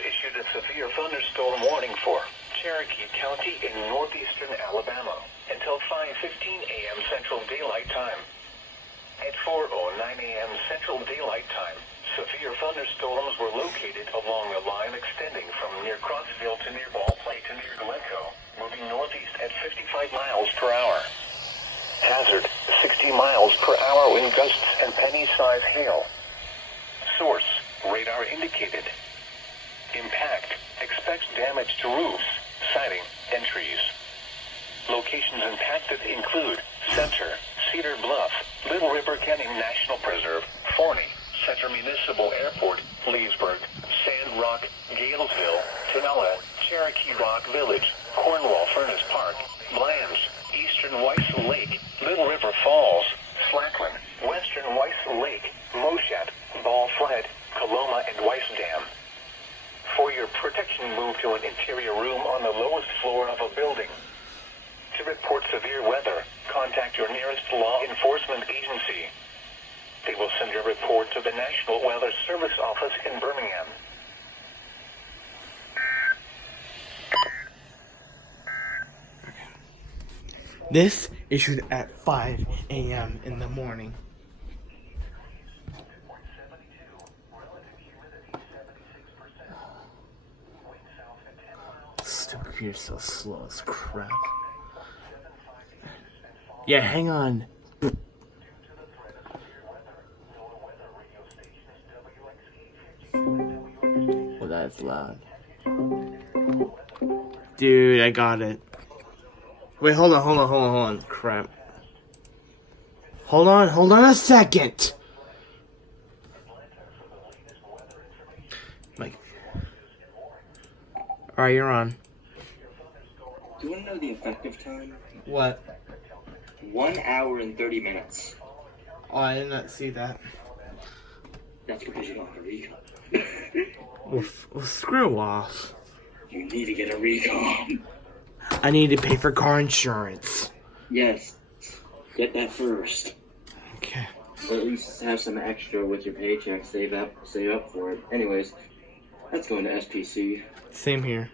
issued a severe thunderstorm warning for Cherokee County in northeastern Alabama until 5:15 a.m. Central Daylight Time. At 4:09 a.m. Central Daylight Time, severe thunderstorms were located along a line extending from near Crossville to near Ball Plate to near Glencoe, moving northeast at 55 miles per hour. Hazard, 60 miles per hour wind gusts and penny-size hail. Source, radar indicated. Impact, expects damage to roofs, siding, and trees. Locations impacted include Center, Cedar Bluff, Little River Canyon National Preserve, Forney, Center Municipal Airport, Leesburg, Sand Rock, Galesville, Tanoa, Cherokee Rock Village, Cornwall Furnace Park, Blands, Eastern Weiss Lake, Little River Falls, Slackland, Western Weiss Lake, Moshat, Ball Flat, Coloma, and Weiss Dam. For your protection, move to an interior room on the lowest floor of a building. To report severe weather, contact your nearest law enforcement agency. They will send your report to the National Weather Service office in Birmingham. This issued at 5 a.m. in the morning. Stupid computer's so slow as crap. Yeah, hang on. Oh, that's loud. Dude, I got it. Wait, hold on. Crap. Hold on a second. Like, alright, you're on. Do you want to know the effective time? What? 1 hour and 30 minutes. Oh, I did not see that. That's because you don't have a recon. Well, screw off. You need to get a recon. I need to pay for car insurance. Yes. Get that first. Okay. Or at least have some extra with your paycheck. Save up for it. Anyways, that's going to SPC. Same here.